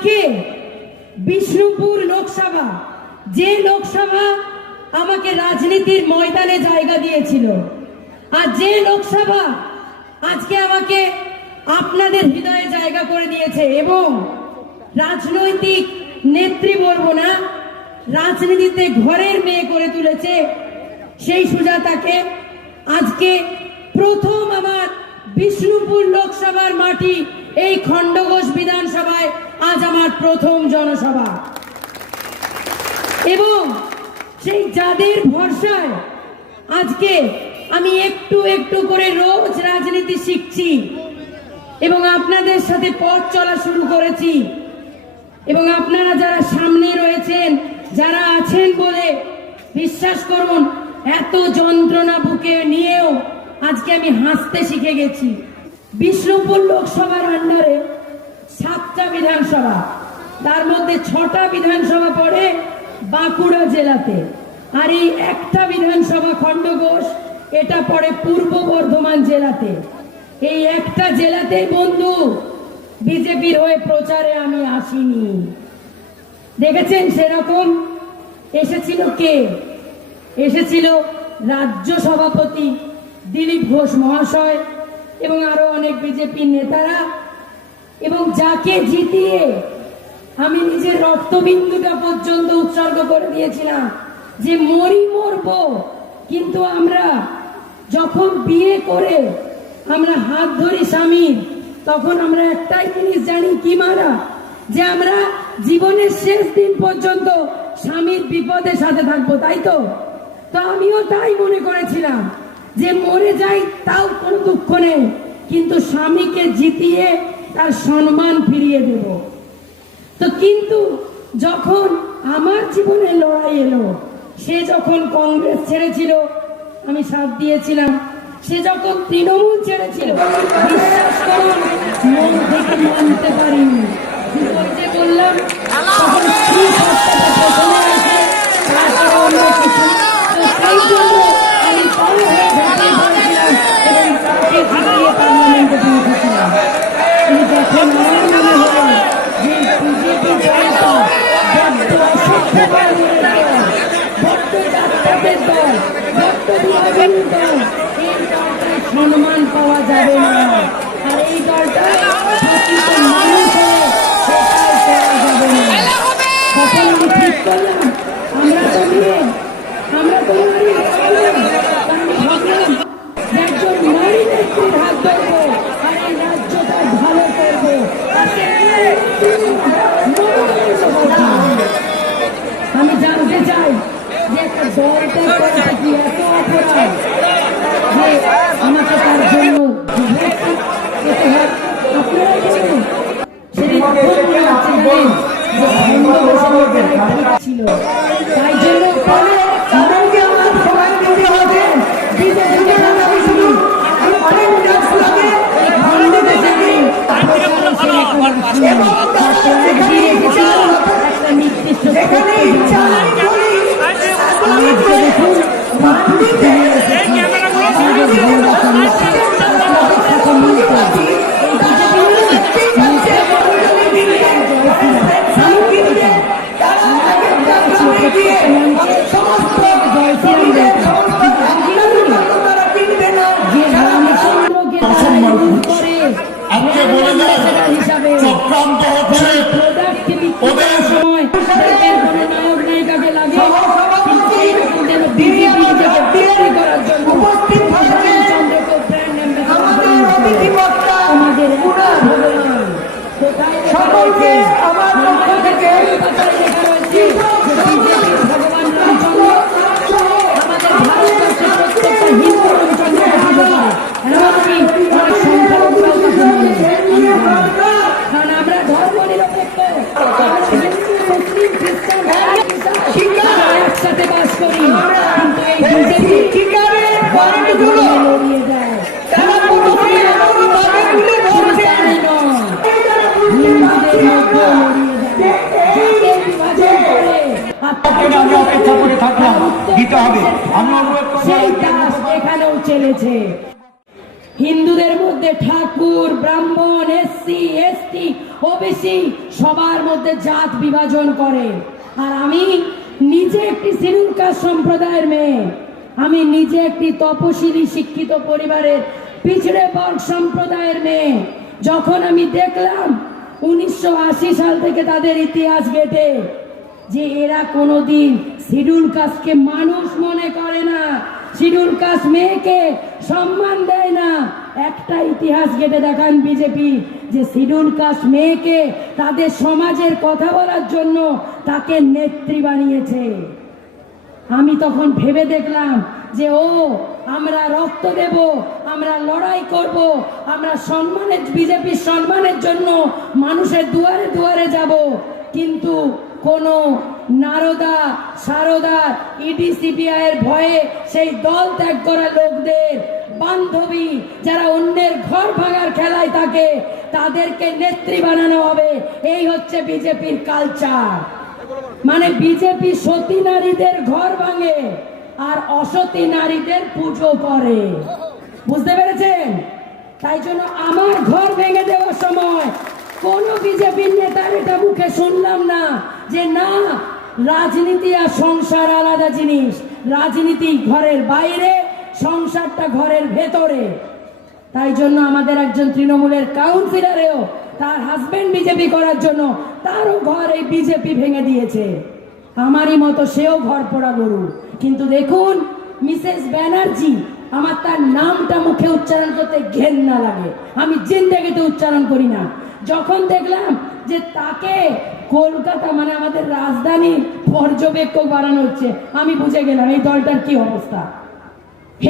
আজকে বিষ্ণুপুর লোকসভা, যে লোকসভা আমাকে রাজনীতির ময়দানে জায়গা দিয়েছিল, আর যে লোকসভা আজকে আমাকে আপনাদের হৃদয়ে জায়গা করে দিয়েছে, এবং রাজনৈতিক নেত্রী বলবো না, রাজনীতিতে ঘরের মেয়ে করে তুলেছে, সেই সুজাতাকে আজকে প্রথম আমার বিষ্ণুপুর লোকসভার মাটি, এই খণ্ডঘোষ বিধানসভায় আজ আমার প্রথম জনসভা। এবং সেই যাদের ভরসায় আজকে আমি একটু একটু করে রোজ রাজনীতি শিখছি এবং আপনাদের সাথে পথ চলা শুরু করেছি, এবং আপনারা যারা সামনে রয়েছেন, যারা আছেন বলে বিশ্বাস করুন, এত যন্ত্রণা বুকে নিয়েও আজকে আমি হাসতে শিখে গেছি। বিষ্ণুপুর লোকসভার আন্ডারে 7টা বিধানসভা, তার মধ্যে 6টা বিধানসভা পড়ে বাঁকুড়া জেলাতে, আর এই একটা বিধানসভা খণ্ডঘোষ, এটা পড়ে পূর্ব বর্ধমান জেলাতে। এই একটা জেলাতেই বন্ধু বিজেপির হয়ে প্রচারে আমি আসিনি। দেখেছেন সেরকম এসেছিল কে? এসেছিল রাজ্য সভাপতি দিলীপ ঘোষ মহাশয় এবং আরো অনেক বিজেপি নেতারা, এবং যাকে জিতিয়ে আমি নিজের রক্তবিন্দুটা পর্যন্ত উৎসর্গ করে দিয়েছিলাম যে মরবো, কিন্তু আমরা যখন বিয়ে করে আমরা হাত ধরি স্বামীর, তখন আমরা একটাই জিনিস জানি, কি মারা, যে আমরা জীবনের শেষ দিন পর্যন্ত স্বামীর বিপদের সাথে থাকবো, তাই তো? তো আমিও তাই মনে করেছিলাম যে মরে যাই তাও কোনো দুঃখ নেই, কিন্তু স্বামীকে জিতিয়ে তার সম্মান ফিরিয়ে দেব। তো কিন্তু যখন আমার জীবনে লড়াই এলো, সে যখন কংগ্রেস ছেড়েছিল আমি সাথ দিয়েছিলাম, সে যখন তৃণমূল ছেড়েছিল বিশ্বাস করুন মন থেকে মানতে পারিনি, কিন্তু ওই যে বললাম তখন স্ত্রী সত্তাটা প্রথমে আসে, তারপরে অন্য কিছু। তো সেই জন্য আমি পায়ে হয়ে ঝাঁপিয়ে পড়েছিলাম এবং তাকে জিতিয়ে পার্লামেন্টে পৌঁছেছিলাম। কিন্তু যখন আমার মনে হলো যে বিজেপি দলটা বড্ড অসভ্যতার দল, বড্ড জাতপাতের দল, বড্ড বিভাজনের দল, এই দলটায় সম্মান পাওয়া যাবে না, আর এই দলটা প্রকৃত মানুষ হয়ে সেটাই করা যাবে না। তখন আমি ঠিক করলাম আমরা তো মেয়ে, আমরা তো নারী, আমি ভাবলাম একজন নারী নেত্রীর হাত ধরবো আর এই রাজ্যটা ভালো করবো। আমি জানতে চাই যে একটা দলটা করতে কি এত অপরাধ যে আমাকে তার জন্য আপনারা জানেন সেদিন ছিল, তাই জন্য সকলকে আমার পক্ষ থেকে একসাথে বাস করি, কিন্তু লড়িয়ে যায়। দিতে হবে। আমি সেই দাস এখানেও চলেছে। হিন্দুদের মধ্যে ঠাকুর, ব্রাহ্মণ, এসসি, এসটি, ওবিসি সবার মধ্যে জাত বিভাজন করে। আর আমি নিজে একটি শিডিউল কাস্ট সম্প্রদায়ের মেয়ে, আমি নিজে একটি তপশিলি শিক্ষিত পরিবারের পিছড়ে বর্গ সম্প্রদায়ের মেয়ে। যখন আমি দেখলাম 1980 সাল থেকে তাদের ইতিহাস ঘেটে যে এরা কোনোদিন শিডিউল কাস্টকে মানুষ মনে করে না, শিডিউল কাস্ট মেয়েকে সম্মান দেয় না। একটা ইতিহাস ঘেটে দেখান বিজেপি যে শিডিউল কাস্ট মেয়েকে তাদের সমাজের কথা বলার জন্য তাকে নেত্রী বানিয়েছে। আমি তখন ভেবে দেখলাম যে আমরা রক্ত দেব, আমরা লড়াই করব, আমরা সম্মানের বিজেপির সম্মানের জন্য মানুষের দুয়ারে দুয়ারে যাব। কিন্তু কোন নারদা, সারদা, ইডি, সিবিআই এর ভয়ে সেই দল ত্যাগ করা লোকদের বান্ধবী যারা অন্যের ঘর ভাঙার খেলায় থাকে তাদেরকে নেত্রী বানানো হবে। এই হচ্ছে বিজেপির কালচার। মানে বিজেপি সতী নারীদের ঘর ভাঙে আর অসতী নারীদের পুজো করে। বুঝতে পেরেছেন? তাই জন্য আমার ঘর ভেঙে দেওয়ার সময় কোন বিজেপির নেতার এটা মুখে শুনলাম না যে না, রাজনীতি আর সংসার আলাদা জিনিস। রাজনীতি ঘরের বাইরে, সংসারটা ঘরের ভেতরে। তাই জন্য আমাদের একজন তৃণমূলের কাউন্সিলরেও তার হাজবেন্ড বিজেপি করার জন্য তারও ঘর এই বিজেপি ভেঙে দিয়েছে। আমারই মতো সেও ঘর পোড়া গরু। কিন্তু দেখুন মিসেস ব্যানার্জি, আমার তার নামটা মুখে উচ্চারণ করতে ঘেন্না লাগে, আমি জিন্দেগিতে উচ্চারণ করি না। যখন দেখলাম যে তাকে কলকাতা মানে আমাদের রাজধানী পর্যবেক্ষক বানানো হচ্ছে, আমি বুঝে গেলাম এই দলটার কি অবস্থা।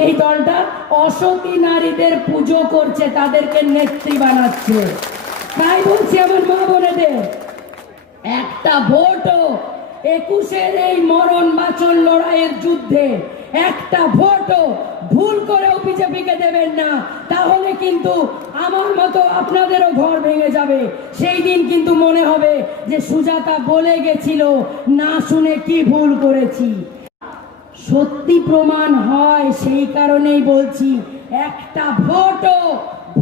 এই দলটা অসতী নারীদের পুজো করছে, তাদেরকে নেত্রী বানাচ্ছে। তাই বলছি আমার মা বোনেদের, একটা ভোটও 21-এর এই মরণ বাঁচন লড়াইয়ের যুদ্ধে একটা ভোটও ভুল করেও বিজেপিকে দেবেন না, তাহলে কিন্তু আমার মতো আপনাদেরও ঘর ভেঙে যাবে। সেই দিন কিন্তু মনে হবে যে সুজাতা বলে গেছিল, না শুনে কি ভুল করেছি। সত্যি প্রমাণ হয়, সেই কারণেই বলছি একটা ভোটও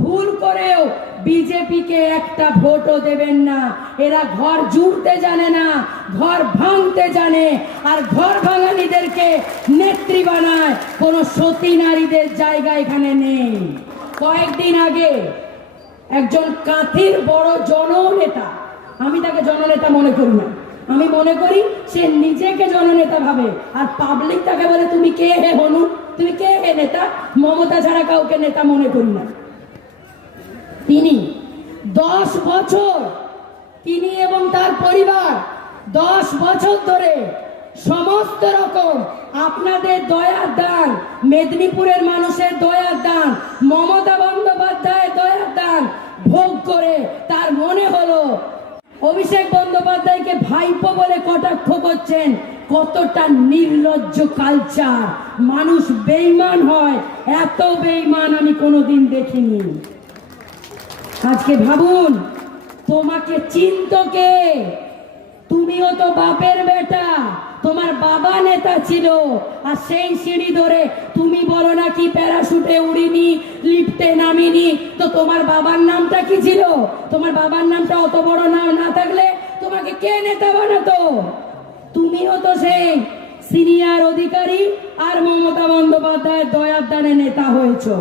ভুল করেও বিজেপিকে একটা ভোটও দেবেন না। এরা ঘর জুড়তে জানে না, ঘর ভাঙতে জানে। আর ঘর ভাঙানিদেরকে নেত্রী বানায়, কোনো সতী নারীদের জায়গা এখানে নেই। কয়েকদিন আগে একজন কাঁথির বড় জননেতা, আমি তাকে জননেতা মনে করি না, আমি মনে করি সে নিজেকে জননেতা ভাবে, আর পাবলিক তাকে বলে তুমি কে হে হনু, তুমি কে হে নেতা। মমতা ছাড়া কাউকে নেতা মনে করি না। তিনি 10 বছর, তিনি এবং তার পরিবার 10 বছর ধরে সমস্ত রকম আপনাদের দয়ার দান, মেদিনীপুরের মানুষের দয়ার দান, মমতা বন্দ্যোপাধ্যায়ের দয়ার দান ভোগ করে তার মনে হলো অভিষেক বন্দ্যোপাধ্যায়কে ভাইপো বলে কটাক্ষ করছেন। কতটা নির্লজ্জ কালচার! মানুষ বেঈমান হয়, এত বেঈমান আমি কোনোদিন দেখিনি। আজকে ভাবুন, তোমাকে চিনতো কে? তুমিও তো বাপের বেটা, তোমার বাবা নেতা ছিল, আর সেই সিঁড়ি ধরে তুমি বলো নাকি প্যারাশুটে উড়িনি, লিফটে নামিনি। তো তোমার বাবার নামটা কি ছিল? তোমার বাবার নামটা অত বড় নাম না থাকলে তোমাকে কে নেতা বানাতো? তুমিও তো সেই সিনিয়র অধিকারী আর মমতা বন্দ্যোপাধ্যায়ের দয়ার দানে নেতা হয়েছো।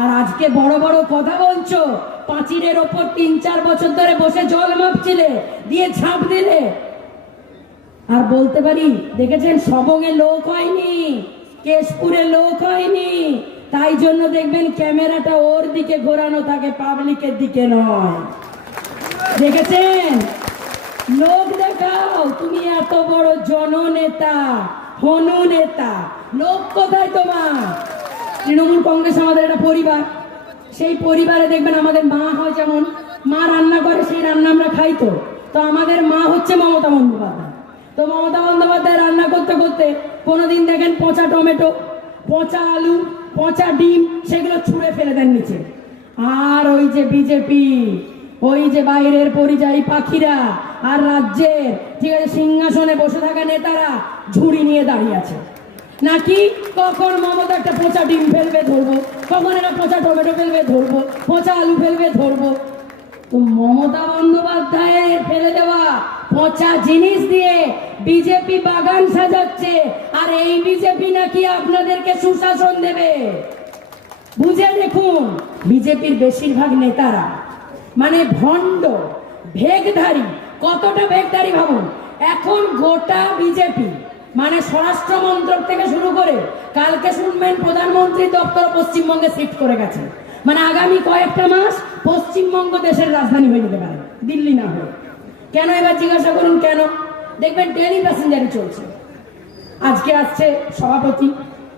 আর আজকে বড় বড় কথা বলছো, পাঁচিরের ওপর 3-4 বছর ধরে বসে জল মাপছিলে, দিয়ে ঝাঁপ দিলে। আর বলতে পারি, দেখেছেন সবংয়ে লোক হয়নি, কেশপুরে লোক হয়নি, তাই জন্য দেখবেন ক্যামেরাটা ওর দিকে ঘোরানো থাকে, পাবলিকের দিকে নয়। দেখেছেন? লোক দেখাও, তুমি এত বড় জননেতা, হনু নেতা, লোক কোথায় তোমার? তৃণমূল কংগ্রেস আমাদের একটা পরিবার, সেই পরিবারে দেখবেন আমাদের মা হয়, যেমন মা রান্না করে সেই রান্না আমরা খাই। তো আমাদের মা হচ্ছে মমতা বন্দ্যোপাধ্যায়। তো মমতা বন্দ্যোপাধ্যায় রান্না করতে করতে কোনোদিন দেখেন পচা টমেটো, পচা আলু, পচা ডিম সেগুলো ছুঁড়ে ফেলে দেন নিচে। আর ওই যে বিজেপি, ওই যে বাইরের পরিযায়ী পাখিরা আর রাজ্যের ঠিক আছে সিংহাসনে বসে থাকা নেতারা ঝুড়ি নিয়ে দাঁড়িয়ে আছে। নাকি কখন মমতা একটা পচা ডিম ফেলবে ধরবো, কখন একটা পচা টমেটো ফেলবে ধরবো, পচা আলু ফেলবে ধরবো। তো মমতা বন্দ্যোপাধ্যায়ের ফেলে দেওয়া পচা জিনিস দিয়ে বিজেপি বাগান সাজাচ্ছে, আর এই বিজেপি নাকি আপনাদেরকে সুশাসন দেবে। বুঝে দেখুন, বিজেপির বেশিরভাগ নেতারা মানে ভণ্ড, ভেগধারী। কতটা ভেগধারী ভাবুন। এখন গোটা বিজেপি মানে স্বরাষ্ট্র মন্ত্রক থেকে শুরু করে কালকে শুনবেন প্রধানমন্ত্রী দপ্তর পশ্চিমবঙ্গে শিফট করে গেছে। মানে আগামী কয়েকটা মাস পশ্চিমবঙ্গ দেশের রাজধানী হয়ে যেতে পারে, দিল্লি না হয়ে। কেন এবার জিজ্ঞাসা করুন কেন? দেখবেন ডেলি প্যাসেঞ্জারই চলছে। আজকে আসছে সভাপতি,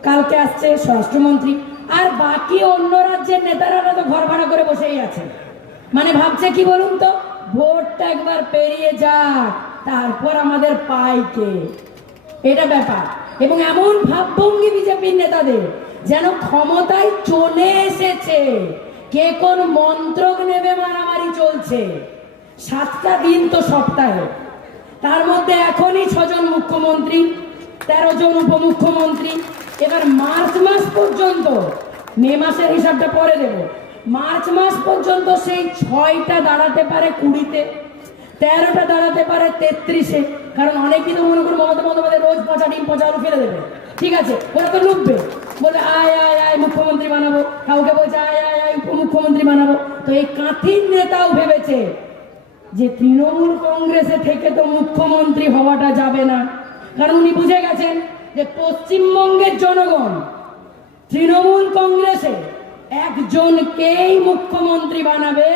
কালকে আসছে স্বরাষ্ট্রমন্ত্রী, আর বাকি অন্য রাজ্যের নেতারা তো ঘর ভাড়া করে বসেই আছে। মানে ভাবছে কি বলুন তো, ভোটটা একবার পেরিয়ে যাক, তারপর আমাদের পাই কে, এটা ব্যাপার। এবং এমন ভাবভঙ্গি বিজেপির নেতাদের যেন ক্ষমতায় চলে এসেছে, কে কোন মন্ত্রক নেবে মারামারি চলছে। 7টা দিন তো সপ্তাহে, তার মধ্যে এখনই 6 জন মুখ্যমন্ত্রী, 13 জন উপমুখ্যমন্ত্রী। এবার মার্চ মাস পর্যন্ত, মে মাসের হিসাবটা পরে দেব, মার্চ মাস পর্যন্ত সেই 6টা দাঁড়াতে পারে 20-তে, 13টা দাঁড়াতে পারে 33-এ। কারণ অনেকেই তো মনে করুন মমতা বন্দ্যোপাধ্যায় রোজ পচা ডিম পচা আলু ফেলে দেবে, ঠিক আছে, ওরা তো লুকবে, বলে আয় আয় আয় মুখ্যমন্ত্রী বানাবো, কাউকে বলছে আয় আয় আয় উপমুখ্যমন্ত্রী বানাবো। তো এই কাঁথির নেতাও ভেবেছে যে তৃণমূল কংগ্রেসে থেকে তো মুখ্যমন্ত্রী হওয়াটা যাবে না, কারণ উনি বুঝে গেছেন যে পশ্চিমবঙ্গের জনগণ তৃণমূল কংগ্রেসে একজনকেই মুখ্যমন্ত্রী বানাবে,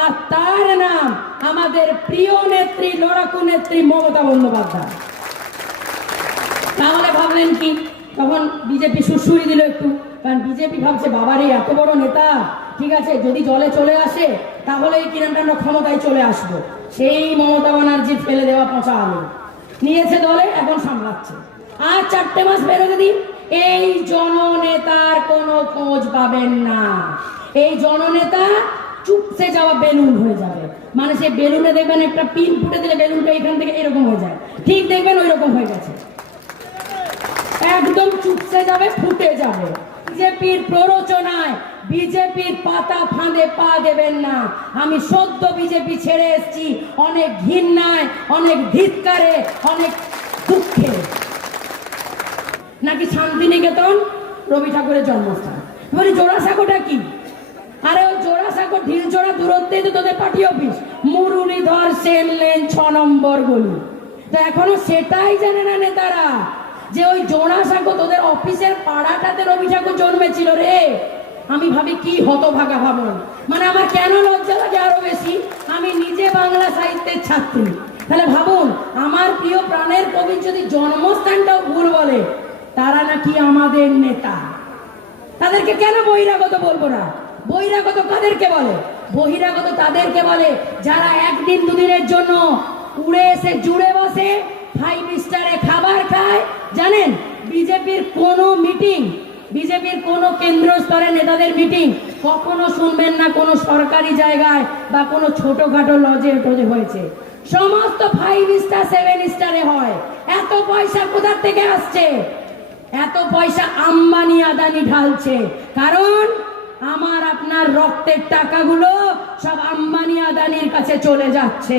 আর তার নাম আমাদের প্রিয় নেত্রী, লড়াকু নেত্রী মমতা বন্দ্যোপাধ্যায়। তাহলে ভাবলেন কি, তখন বিজেপি সুরসুরি দিল একটু, কারণ বিজেপি ভাবছে বাবারে এত বড় নেতা, ঠিক আছে, যদি জলে চলে আসে তাহলে কিরণটা আমরা ক্ষমতায় চলে আসবো। সেই মমতা ব্যানার্জির ফেলে দেওয়া পচা আলু নিয়েছে দলে, এখন সামলাচ্ছে। আর 4টে মাস বেরোতে দিন, এই জননেতার কোনো খোঁজ পাবেন না। এই জননেতা চুপসে যাওয়া বেলুন হয়ে যাবে। মানে সেই বেলুনে দেখবেন একটা পিন ফুটে দিলে বেলুনটা এখান থেকে এরকম হয়ে যায়, ঠিক দেখবেন ওই রকম হয়ে গেছে, একদম চুপসে যাবে, ফুটে যাবে। বিজেপির প্ররোচনায়, বিজেপির পাতা ফাঁদে পা দেবেন না। আমি সদ্য বিজেপি ছেড়ে এসেছি, অনেক ঘৃণায়, অনেক ধিক্কারে, অনেক দুঃখে। নাকি শান্তিনিকেতন রবি ঠাকুরের জন্মস্থান, বলি জোড়াসাঁকোটা কি? আরে ওই জোড়াসাঁকো ঢিলচোড়া দূরত্বে তো তোদের পার্টি অফিস, মুরুলিধর সেন লেন 6 নম্বর গলি। তো এখনো সেটাই জানে না নেতারা যে ওই জোড়াসাঁকো তোদের অফিসের পাড়াটাতে রবি ঠাকুর জন্মেছিল রে। আমি ভাবি কি হতভাগা ভাবুন। মানে আমার কেন লজ্জা লাগে আরো বেশি, আমি নিজে বাংলা সাহিত্যের ছাত্রী। তাহলে ভাবুন, আমার প্রিয় প্রাণের কবির যদি জন্মস্থানটাও ভুল বলে, তারা নাকি আমাদের নেতা। তাদেরকে কেন বহিরাগত বলবো না? বহিরাগত কাদেরকে বলে? বহিরাগত তাদেরকে বলে যারা একদিন দুদিনের জন্য উড়ে এসে জুড়ে বসে 5 স্টারে খাবার খায়। জানেন, বিজেপির কোনো মিটিং, বিজেপির কোনো কেন্দ্র স্তরের নেতাদের মিটিং কখনো শুনবেন না কোনো সরকারি জায়গায় বা কোনো ছোটখাটো লজে টজে হয়েছে। সমস্ত 5 স্টার 7 স্টারে হয়। এত পয়সা কোথা থেকে আসছে? এত পয়সা আম্বানি আদানি ঢালছে, কারণ আমার আপনার রক্তের টাকাগুলো সব আম্বানি আদানির কাছে চলে যাচ্ছে।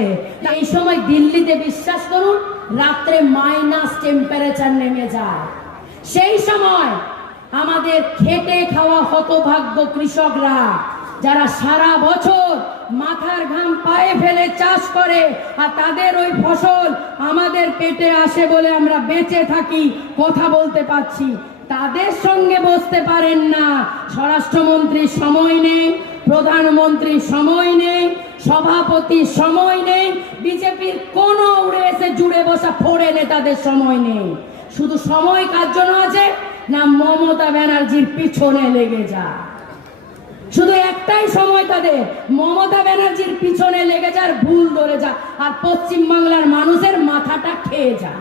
এই সময় দিল্লিতে বিশ্বাস করুন রাত্রে মাইনাস টেম্পারেচার নেমে যায়। সেই সময় আমাদের খেটে খাওয়া হতভাগ্য কৃষকরা, যারা সারা বছর মাথার ঘাম পায়ে ফেলে চাষ করে, আর তাদের ওই ফসল আমাদের পেটে আসে বলে আমরা বেঁচে থাকি, কথা বলতে পারছি, তাদের সঙ্গে বসতে পারেন না। স্বরাষ্ট্রমন্ত্রীর সময় নেই, প্রধানমন্ত্রীর সময় নেই, সভাপতির সময় নেই, বিজেপির কোনো উড়ে এসে জুড়ে বসা ফোড়ে নেতাদের সময় নেই। শুধু সময় কার জন্য আছে না, মমতা ব্যানার্জির পিছনে লেগে যা। শুধু একটাই সময় তাদের, মমতা ব্যানার্জির পিছনে লেগে যা, আর ভুল ধরে যা, আর পশ্চিম বাংলার মানুষের মাথাটা খেয়ে যা।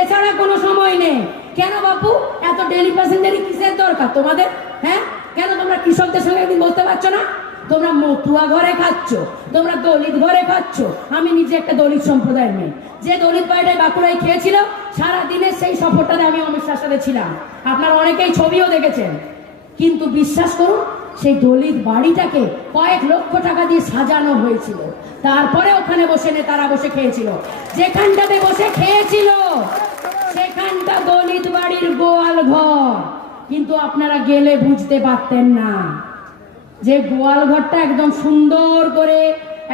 এছাড়া কোনো সময় নেই। কেন বাপু এত ডেলি প্যাসেঞ্জারি কিসের দরকার তোমাদের? হ্যাঁ, কেন তোমরা কৃষকদের সঙ্গে একদিন বলতে পারছো না? তোমরা মতুয়া ঘরে খাচ্ছ, তোমরা দলিত ঘরে খাচ্ছ। আমি নিজে একটা দলিত সম্প্রদায়ের মেয়ে, যে দলিত বাড়িটায় বাঁকুড়ায় খেয়েছিল, সারাদিনের সেই সফরটাতে আমি অমিত শাহের সাথে ছিলাম। আপনারা অনেকেই ছবিও দেখেছেন। কিন্তু বিশ্বাস করুন, সেই দলিত বাড়িটাকে কয়েক লক্ষ টাকা দিয়ে সাজানো হয়েছিল। তারপরে ওখানে বসে নেতারা বসে খেয়েছিল। যেখানটাতে বসে খেয়েছিল সেখানটা দলিত বাড়ির গোয়াল ঘর। কিন্তু আপনারা গেলে বুঝতে পারতেন না যে গোয়াল ঘরটা একদম সুন্দর করে,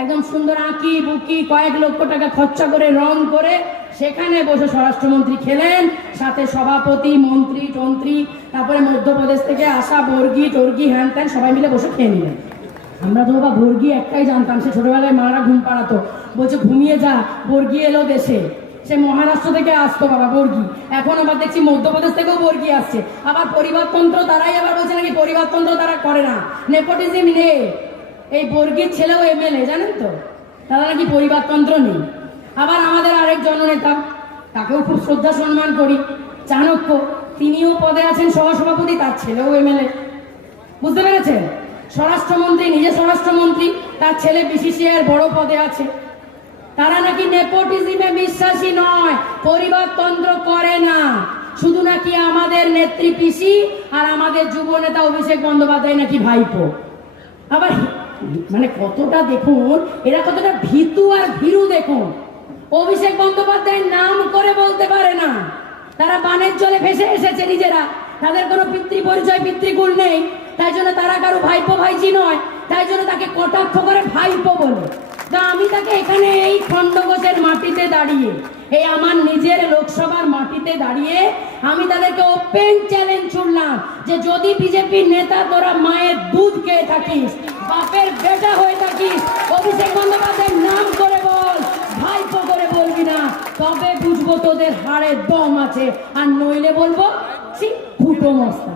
একদম সুন্দর আঁকি বুকি কয়েক লক্ষ টাকা খরচা করে রং করে সেখানে বসে স্বরাষ্ট্রমন্ত্রী খেলেন, সাথে সভাপতি, মন্ত্রী টন্ত্রী, তারপরে মধ্যপ্রদেশ থেকে আসা বর্গী টর্গি হ্যান ত্যান সবাই মিলে বসে খেয়ে নিলেন। আমরা তো বাবা বর্গী একটাই জানতাম, সে ছোটবেলায় মারা ঘুম পাড়াতো, বলছে ঘুমিয়ে যা, বর্গী এলো দেশে। সে মহারাষ্ট্র থেকে আসতো বাবা বর্গী। এখন আবার দেখছি মধ্যপ্রদেশ থেকেও বর্গী আসছে। আবার পরিবারতন্ত্র তারাই আবার বলছে নাকি পরিবারতন্ত্র তারা করে না, নেপোটিজম নেই। এই বর্গীর ছেলেও এমএলএ, জানেন তো, তারা নাকি পরিবারতন্ত্র নেই। আবার আমাদের আরেক জননেতা, তাকেও খুব শ্রদ্ধা সম্মান করি, চাণক্য, তিনিও পদে আছেন সহসভাপতি, তার ছেলেও এমএলএ। বুঝতে পেরেছেন? স্বরাষ্ট্রমন্ত্রী নিজে স্বরাষ্ট্রমন্ত্রী, তার ছেলে বিসিসিআই এর বড় পদে আছে। তারা নাকি নেপোটিজমে বিশ্বাসী নয়, পরিবারতন্ত্র করে না। শুধু নাকি আমাদের নেত্রী পিসি আর আমাদের যুব নেতা অভিষেক বন্দ্যোপাধ্যায় নাকি ভাইপো। আবার মানে কতটা দেখুন, এরা কতটা ভীতু আর ভীরু দেখুন। অভিষেক বন্দ্যোপাধ্যায়ের নাম করে বলতে পারে না। তারা বানের জলে ভেসে এসেছে নিজেরা, তাদের কোনো পিতৃ পরিচয় পিতৃকুল নেই, তাই জন্য তারা কারো ভাইপো ভাইজি নয়, তাই জন্য তাকে কটাক্ষ করে ভাইপো বলে। তা আমি তাকে এখানে এই খণ্ডঘোষের মাটিতে দাঁড়িয়ে, এই আমার নিজের লোকসভার মাটিতে দাঁড়িয়ে আমি তাদেরকে ওপেন চ্যালেঞ্জ ছুড়লাম যে যদি বিজেপির নেতা তোরা মায়ের দুধ খেয়ে থাকিস, বাপের বেটা হয়ে থাকিস, অভিষেক বন্দ্যোপাধ্যায়ের নাম করে বল, ভাইপো করে বলবি না, তবে বুঝবো তোদের হাড়ের দম আছে, আর নইলে বলবো ফুটো মস্তা।